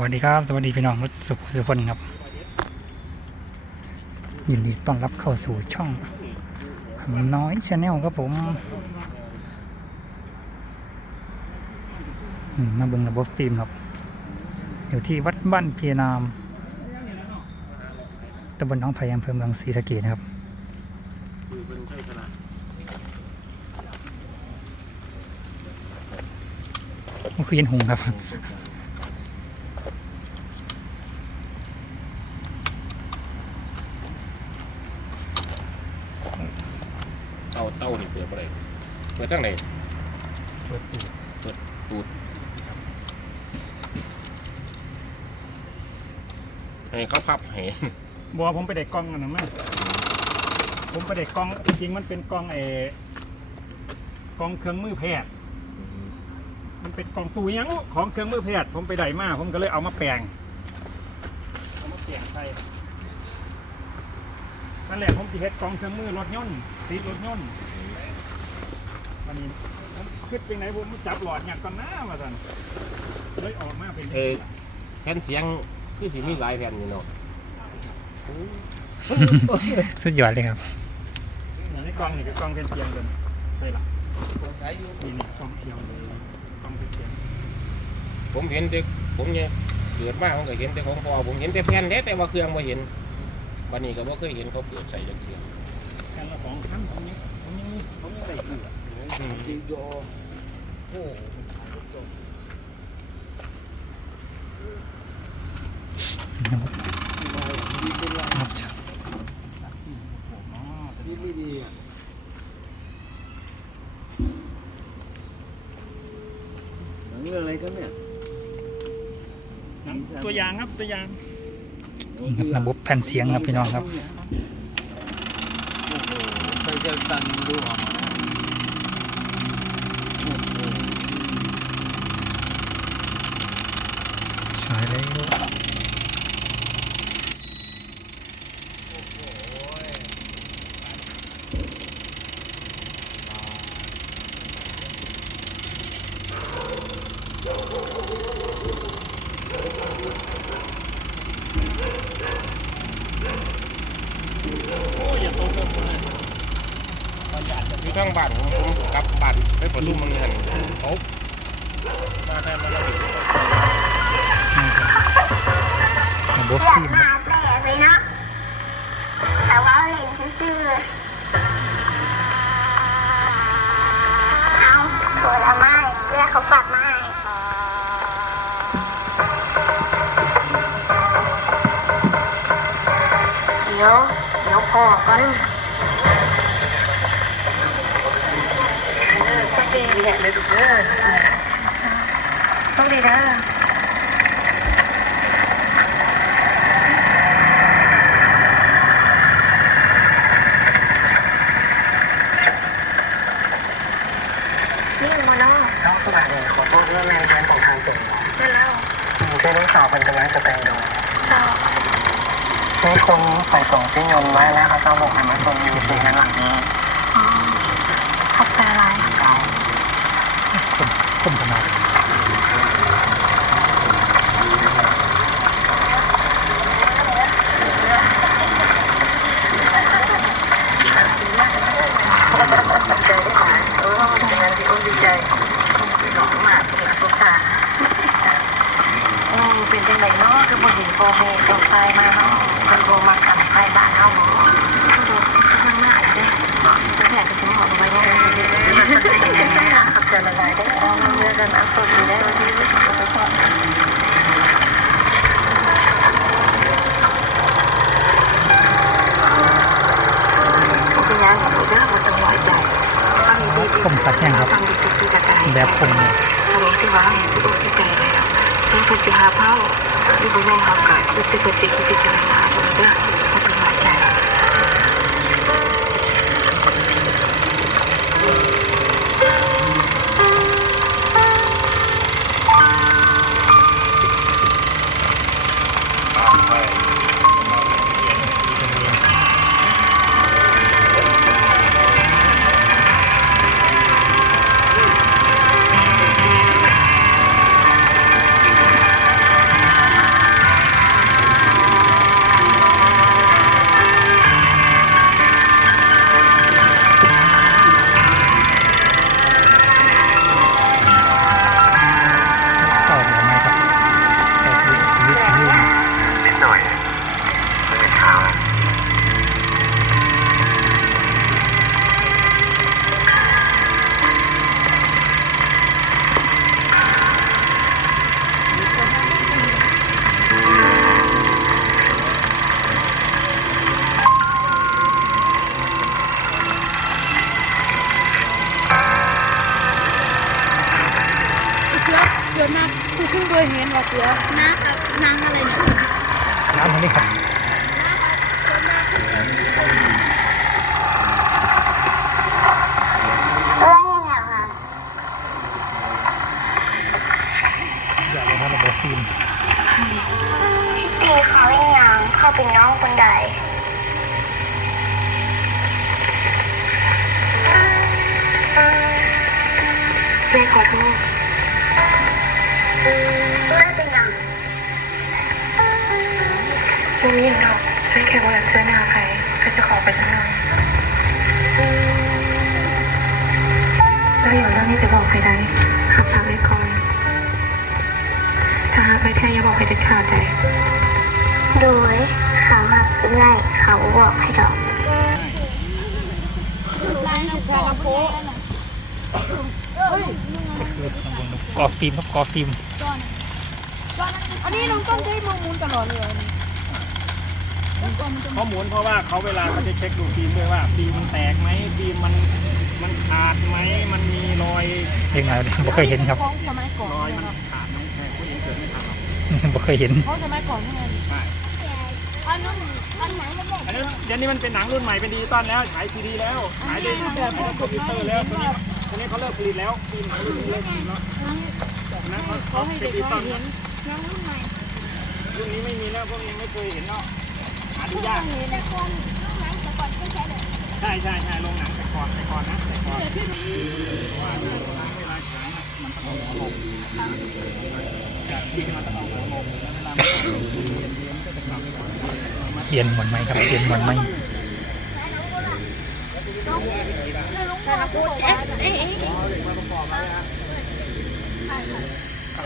วัสดีครับ สวัสดีพี่น้องสุขสุขคนครับ ยินดีต้อนรับเข้าสู่ช่องน้อยชาแนลครับผมมาเบิ่งระบบฟิล์มครับ อยู่ที่วัดบ้านเพียนามตำบลน้องไผ่อำเภอเมืองศรีสะเกษนะครับเป็นใช่ขนาดก็คือเย็นหงครับาเต้านี่เปิดอะไรเปิดทั้งไหนเปิดตูดตูดให้เขาพับให้บัวผมไปได้กล้องอันนั้นมาผมไปได้กล้องจริงๆมันเป็นกล้องเออกล้องเครื่องมือแพทย์มันเป็นกล่องตู้ยังของเครื่องมือแพทย์ผมไปได้มาผมก็เลยเอามาแปลงเอามาแปลงใส่นั่นแหละผมจะเฮ็ดกล่องเครื่องมือรถยนต์ติดรถยนต์ วันนี้ผมคิดเป็นไหนผมจับหลอดอย่างก่อนหน้ามาสันเลยออกมาเป็นเออแผ่นเสียงคือสิมีหลายแผ่นอยู่เนาะสุดยอดเลยครับอย่างในกล่องนี่คือกล่องเป็นเทียมกันใช่ละนี่นี่กล่องเทียมเลยกล่องเป็นเทียมผมเห็นแต่ผมเนี่ยเกิดมาผมก็เห็นแต่ของพ่อผมเห็นแต่แผ่นเด้แต่ว่าเครื่องบ่เห็นวันนี้ก็บ่เคยเห็นเขาเปิดใส่จังซี่แค่ละสองพันผมยังผมยังมีผมยังได้ซื้อ อะครับอ๋อนี่ไม่ดีอะหนังเรื่องอะไรครับเนี่ยหนังตัวอย่างครับตัวอย่างนี่ครับระบบแผ่นเสียงครับพี่น้องครับโอ้โหใครจะตังค์ดูออกมาโอ้โห ใช่เลย โอ้ยอย่าตกเลย อยู่างบ้านผมผมกลับบ้านไปประชุมมันหันเขามาแทนมาแล้วอยู่ระบอยาฟิกล์มครับมาแต่เลยนะแต่ว่าเล่นซื่อเอาตัวละไม้เรียกเขาฝากไม้เดี๋ยวเดี๋ยวพอกัน โชคดีเนี่ยเลยลูกเด้อโชคดีเด้อนี่มาเนาะน้องสบายดีขอโทษเรื่องแรงเกินของทางเก่งใช่แล้วเพื่อนลูกสาวเป็นกำลังจะแต่งดูเจ้ามีคนใส่ส่งที่ยนต์ไว้แล้วเขาจะบอกให้มาส่งอยู่ที่ด้นหลังนี้ อ๋อขอบใจอะไร เขา คมขนาด ใจได้ไหมเออเป็นงานที่อุ้มดีใจหลอกมาก เป็นสุขะอืมเป็นจังไดเนาะคือผู้หญิงโบเฮตกใจมาเนาะคนโบมากันไฟบ้านเฮาบ่คือดูข้างหน้าเด้แค่ก็สิหมดไปได้ขอบใจหลายๆเด้อเอาเงินกันอัพโหลดได้ที่สุดเป็นยังของเด้อมันต้องไว้ใจฟังดีๆคมสักแห้งครับฟังดีๆกระจายแบบคมเลยถ้า รู้ที่ว่าเห็นที่อกที่ใจแล้วเป็นคนที่หาเผ่าที่บุญยังหากาคือเป็นคนที่คิดพิจารณาบนเด้อมันต้องไว้ใจเหน้าครับนางอะไรเนี่ยน้านนี้ครับอะไรเนี่ยค่ะอยากเลยครับระบบฟิล์มพี่เขาไม่ยังเขาเป็นน้องคนใด วันนี้เนาะไม่แค่ว่าเสื้อหน้าใครก็จะขอไปทั้งนั้นเดี๋ยวเรื่องนี้จะบอกใครได้หักปากไว้ก่อนถ้าหากไม่แค่อย่าบอกให้เด็ดขาดใจโดยเขาหักไล่เขาบอกให้ดอกกอฟิล์มครับกอฟิล์มอันนี้น้องต้องใช้มือมูลตลอดเลย ขาหมุนเพราะว่าเขาเวลาเขาจะเช็คดูฟิล์มด้วยว่าฟิล์มมันแตกไหมฟิล์มมันมันขาดไหมมันมีรอยยังไงเนี่ยบ่เคยเห็นครับของสมัยก่อนรอยมันขาดไหมแค่ผู้หญิงเกิดไม่ทันหรอกบ่เคยเห็นของสมัยก่อนนี่ไงใช่อันนั้นอันไหนไม่ได้อันนี้เดี๋ยวนี้มันเป็นหนังรุ่นใหม่เป็นดิจิตอลแล้วฉายซีดีแล้วฉายได้แบบเป็นคอมพิวเตอร์แล้วตัวนี้ตัวนี้เขาเลิกผลิตแล้วฟิล์มหนังรุ่นนี้เลิกผลิตแล้วนะเขาเขาเป็นดิจิตอลแล้วน้องรุ่นใหม่รุ่นนี้ไม่มีแล้วพวกนี้ไม่เคยเห็นเนาะ หาดูยากแต่ก่อนรุ่นนั้นแต่ก่อนก็ใช้แบบใช่ใช่ใช่โรงหนังแต่ก่อนแต่ก่อนนะแต่ก่อนเพราะว่าเวลาเวลาฉายน่ะมันต้องเอาหัวลงจากที่มันต้องเอาหัวลงแล้วเวลามันออกเรียนเยนมันก็จะกลับไปก่อนเปลี่ยนหมดไหมครับเปลี่ยนหมดไหม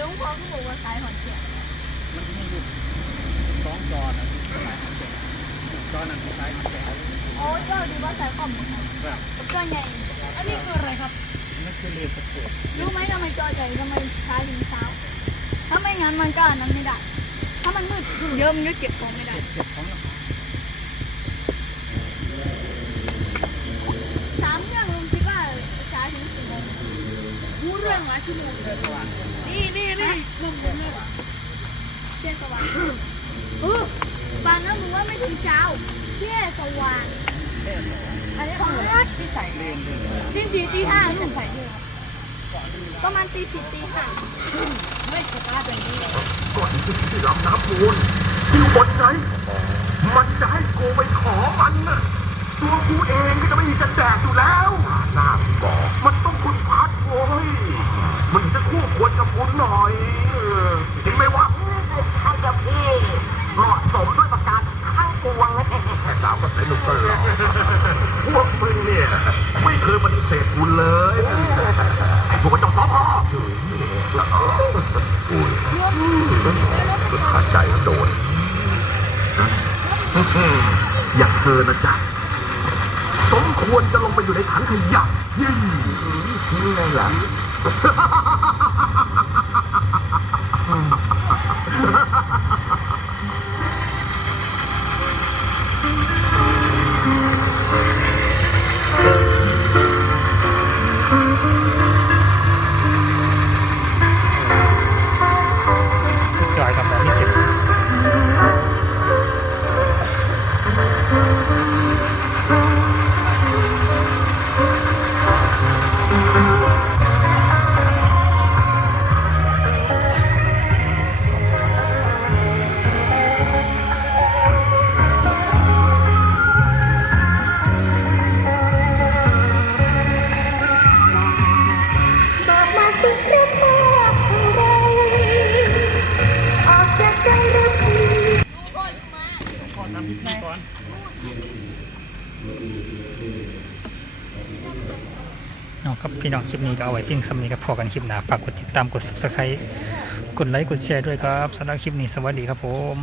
ลุงพ่อเขาบอกว่าขายหอยเสียมันมีอยู่ส องจอนะสายหันแก่จอนั้นคือสายหันแก่โอ้เจ้าดีว่าสายข้อมูลครับจอใหญ่อันนี้คืออะไรครับนั่นคือเลนสโคปรู้ไหมทำไมจอใหญ่ทำไมใช้ถึงเช้าถ้าไม่งั้นมันก็อันนั้นไม่ได้ ถ้ามันมืดเยอะมันก็เก็บของไม่ได้เก็บของลำบากสามเรื่องลุงคิดว่าใช้ถึงสี่โมงรู้เรื่องวะที่ลุงนี่นี่นี่ลุงลุงเลยเที่ยงสว่าง เออปานนั้นมึงว่าไม่ถึงเช้าเที่ยสว่างอันนี้ของรัฐที่ใส่เลนเลยตีสี่ตีห้าหนุ่มใส่เยอะประมาณตีสี่ตีห้าไม่สตาร์ทแบบนี้ก่อนที่ที่ลำน้ำมูลที่บนใจ มันจะให้กูไปขอมันน่ะตัวกูเองก็จะไม่มีจะแจกอยู่แล้วน้าบอกมันต้องคุณพัดโว้ย มันจะคู่ควรกับคุณหน่อยเออจริงไหมวะใช่กับพี่ เหมาะสมด้วยประการทั้งปวงแค่สาวก็สนุกตลอดพวกมึงเนี่ย ไม่เคยปฏิเสธกูเลยไอ้พวกกระจอกสอพออุ้ย ขาดใจโดน อย่าง เธอนะจ๊ะ สมควรจะลงไปอยู่ในถังขยะยิ่งนี่ไงล่ะ ครับพี่น้องคลิปนี้ก็เอาไว้เพียงสำนี้ครับพอกันคลิปหน้าฝากกดติดตามกด subscribe กดไลค์กดแชร์ด้วยครับสำหรับคลิปนี้สวัสดีครับผม